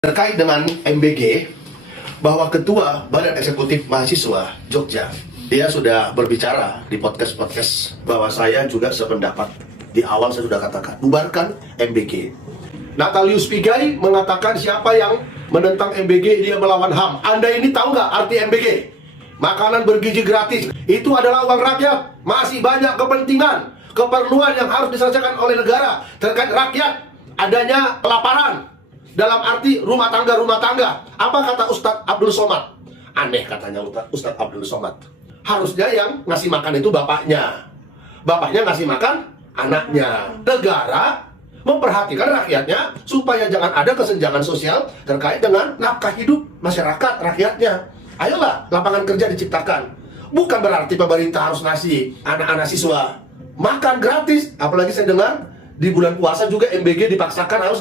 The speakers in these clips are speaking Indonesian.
terkait dengan MBG, bahwa Ketua Badan Eksekutif Mahasiswa Jogja, dia sudah berbicara di podcast bahwa saya juga sependapat. Di awal saya sudah katakan, bubarkan MBG. Natalius Pigai mengatakan siapa yang menentang MBG dia melawan HAM. Anda ini tahu nggak arti MBG? Makanan bergizi gratis itu adalah uang rakyat. Masih banyak kepentingan, keperluan yang harus diselesaikan oleh negara terkait rakyat. Adanya kelaparan dalam arti rumah tangga. Apa kata Ustadz Abdul Somad? Aneh katanya Ustadz Abdul Somad. Harusnya yang ngasih makan itu bapaknya. Bapaknya ngasih makan anaknya. Negara memperhatikan rakyatnya supaya jangan ada kesenjangan sosial terkait dengan nafkah hidup masyarakat, rakyatnya. Ayolah, lapangan kerja diciptakan. Bukan berarti pemerintah harus ngasih anak-anak siswa makan gratis. Apalagi saya dengar di bulan puasa juga MBG dipaksakan harus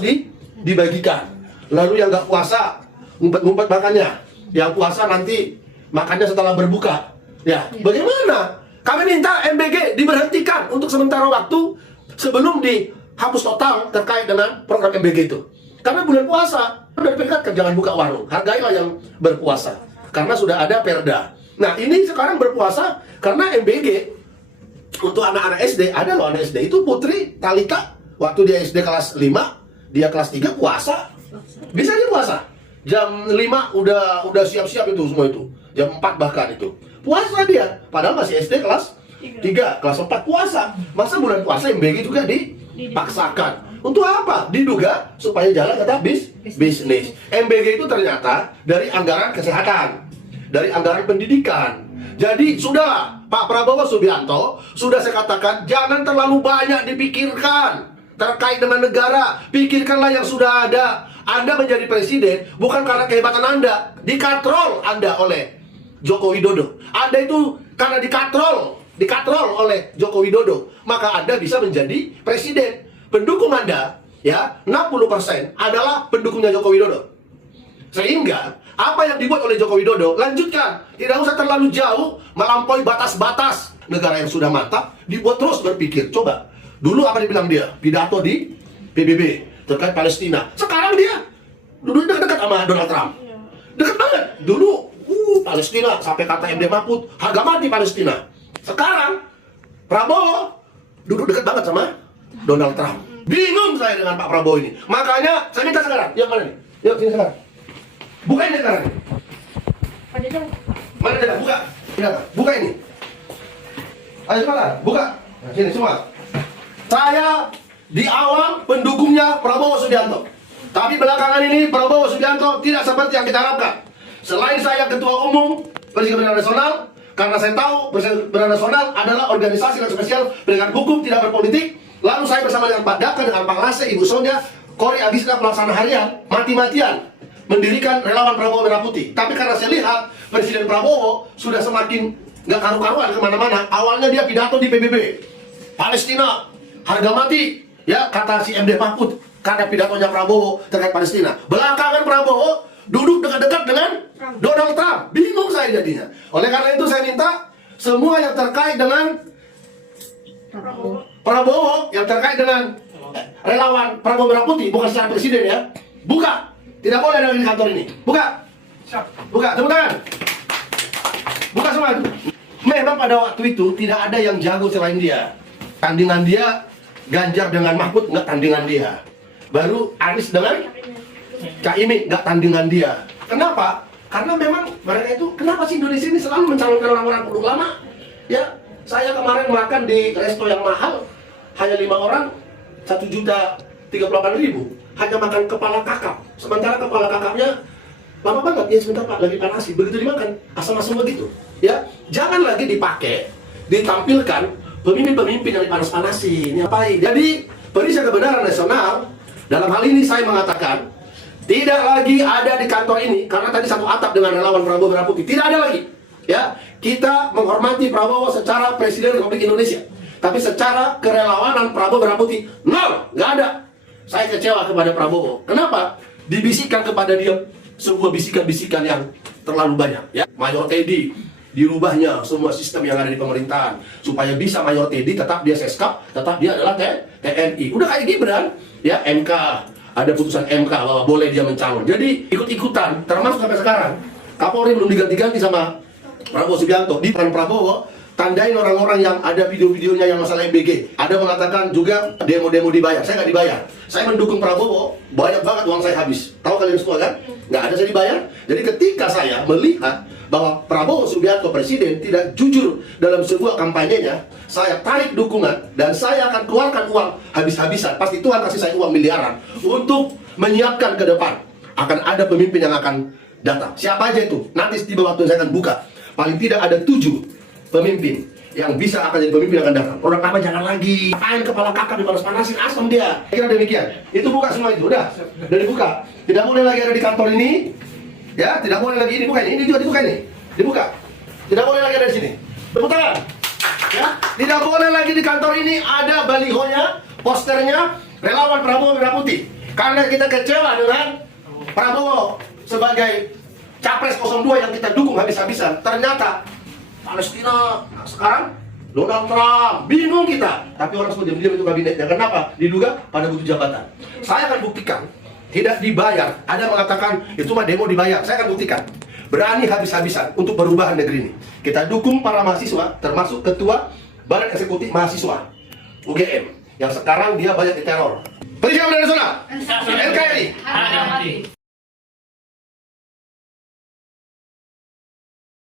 dibagikan. Lalu yang nggak puasa ngumpet-ngumpet makannya. Yang puasa nanti makannya setelah berbuka. Ya, bagaimana? Kami minta MBG diberhentikan untuk sementara waktu sebelum dihapus total terkait dengan program MBG itu. Karena bulan puasa sudah diperingatkan jangan buka warung, hargailah yang berpuasa. Karena sudah ada perda. Nah, ini sekarang berpuasa karena MBG untuk anak-anak SD. Ada loh anak SD itu Putri Talita, waktu dia SD kelas 5, dia kelas 3 puasa. Bisa dia puasa. Jam 5 udah siap-siap itu semua itu. Jam 4 bahkan itu. Puasa dia. Padahal masih SD kelas 3, kelas 4 puasa. Masa bulan puasa MBG juga dipaksakan. Untuk apa? Diduga supaya jalan kata bisnis. MBG itu ternyata dari anggaran kesehatan, dari anggaran pendidikan. Jadi sudah Pak Prabowo Subianto, sudah saya katakan jangan terlalu banyak dipikirkan terkait dengan negara. Pikirkanlah yang sudah ada. Anda menjadi presiden bukan karena kehebatan Anda, dikatrol Anda oleh Joko Widodo. Anda itu karena dikatrol oleh Joko Widodo, maka Anda bisa menjadi presiden. Pendukung Anda, ya, 60% adalah pendukungnya Joko Widodo. Sehingga apa yang dibuat oleh Joko Widodo, lanjutkan. Tidak usah terlalu jauh melampaui batas-batas. Negara yang sudah mantap dibuat terus berpikir. Coba, dulu apa dibilang dia? Pidato di PBB terkait Palestina. Sekarang dia dulu dekat sama Donald Trump. Dekat banget. Dulu Palestina sampai kata MD Mahfud, harga mati Palestina. Sekarang Prabowo duduk dekat banget sama Donald Trump. Bingung saya dengan Pak Prabowo ini. Makanya saya minta sekarang, yuk mana nih? Yuk sini sekarang. Buka ini sekarang. Mana dia? Buka. Buka ini. Ayo sekarang, buka. Nah, sini semua. Saya di awal pendukungnya Prabowo Subianto. Tapi belakangan ini Prabowo Subianto tidak seperti yang kita harapkan. Selain saya ketua umum Persatuan Kebenaran Nasional, karena saya tahu Persatuan Kebenaran Nasional adalah organisasi yang spesial penegakan hukum tidak berpolitik. Lalu saya bersama dengan Pak Daka, dengan Pak Lase, Ibu Sonja, Kori Agiska pelaksana harian, mati-matian mendirikan relawan Prabowo Merah Putih. Tapi karena saya lihat Presiden Prabowo sudah semakin nggak karu-karuan kemana-mana. Awalnya dia pidato di PBB, Palestina harga mati, ya kata si MD Mahfud karena pidatonya Prabowo terkait Palestina. Belakangan Prabowo duduk dekat-dekat dengan Donald Trump. Bingung saya jadinya. Oleh karena itu saya minta semua yang terkait dengan Prabowo, yang terkait dengan relawan Prabowo Merah Putih, bukan secara presiden ya, buka. Tidak boleh ada di kantor ini. Buka. Buka, tepuk tangan. Buka semua. Memang pada waktu itu tidak ada yang jago selain dia. Tandingan dia Ganjar dengan Mahfud, nggak tandingan dia. Baru Anies dengan Caimin, nggak tandingan dia. Kenapa? Karena memang mereka itu, kenapa sih Indonesia ini selalu mencalonkan orang-orang kudu lama? Ya, saya kemarin makan di resto yang mahal, hanya 5 orang, 1.038.000. Hanya makan kepala kakap. Sementara kepala kakapnya lama banget. Ya sebentar Pak, lagi panasi. Begitu dimakan, asam-asam begitu. Ya, jangan lagi dipakai, ditampilkan pemimpin-pemimpin yang dipanas-panasi. Ngapain? Jadi, Perisai Kebenaran Nasional, dalam hal ini saya mengatakan, tidak lagi ada di kantor ini, karena tadi satu atap dengan relawan Prabowo Merah Putih. Tidak ada lagi. Ya, kita menghormati Prabowo secara Presiden Republik Indonesia. Tapi secara kerelawanan Prabowo Merah Putih, nol, nggak ada. Saya kecewa kepada Prabowo. Kenapa? Dibisikkan kepada dia sebuah bisikan-bisikan yang terlalu banyak. Ya, Mayor Teddy dirubahnya semua sistem yang ada di pemerintahan supaya bisa Mayor Teddy tetap dia seskap, tetap dia adalah TNI. Udah kayak Gibran, ya MK, ada putusan MK bahwa boleh dia mencalon. Jadi ikut-ikutan, termasuk sampai sekarang Kapolri belum diganti-ganti sama Prabowo Subianto. Di tangan Prabowo, tandain orang-orang yang ada video-videonya yang masalah MBG. Ada mengatakan juga demo-demo dibayar. Saya nggak dibayar. Saya mendukung Prabowo, banyak banget uang saya habis. Tahu kalian semua kan? Nggak ada saya dibayar. Jadi ketika saya melihat bahwa Prabowo Subianto presiden tidak jujur dalam sebuah kampanyenya, saya tarik dukungan dan saya akan keluarkan uang habis-habisan. Pasti Tuhan kasih saya uang miliaran untuk menyiapkan ke depan. Akan ada pemimpin yang akan datang. Siapa aja itu? Nanti tiba waktu saya akan buka. Paling tidak ada 7 pemimpin yang bisa akan jadi pemimpin yang akan datang. Produk apa jangan lagi. Apain kepala kakak dipanas-panasin, asam dia. Kira demikian. Itu buka semua itu, udah dibuka. Tidak boleh lagi ada di kantor ini. Ya, tidak boleh lagi dibuka ini. Ini juga dibuka ini. Dibuka. Tidak boleh lagi ada di sini. Tepuk tangan. Ya, tidak boleh lagi di kantor ini ada balihonya, posternya relawan Prabowo Merah Putih. Karena kita kecewa dengan Prabowo sebagai Capres 02 yang kita dukung habis-habisan. Ternyata Palestina, nah sekarang Donald Trump, bingung kita. Tapi orang semua diam-diam itu kabinetnya. Kenapa? Diduga pada butuh jabatan. Saya akan buktikan, tidak dibayar. Ada mengatakan, itu mah demo dibayar. Saya akan buktikan. Berani habis-habisan untuk perubahan negeri ini. Kita dukung para mahasiswa, termasuk Ketua Badan Eksekutif Mahasiswa, UGM. Yang sekarang dia banyak diteror. Pergi kamu dari sana! NKRI!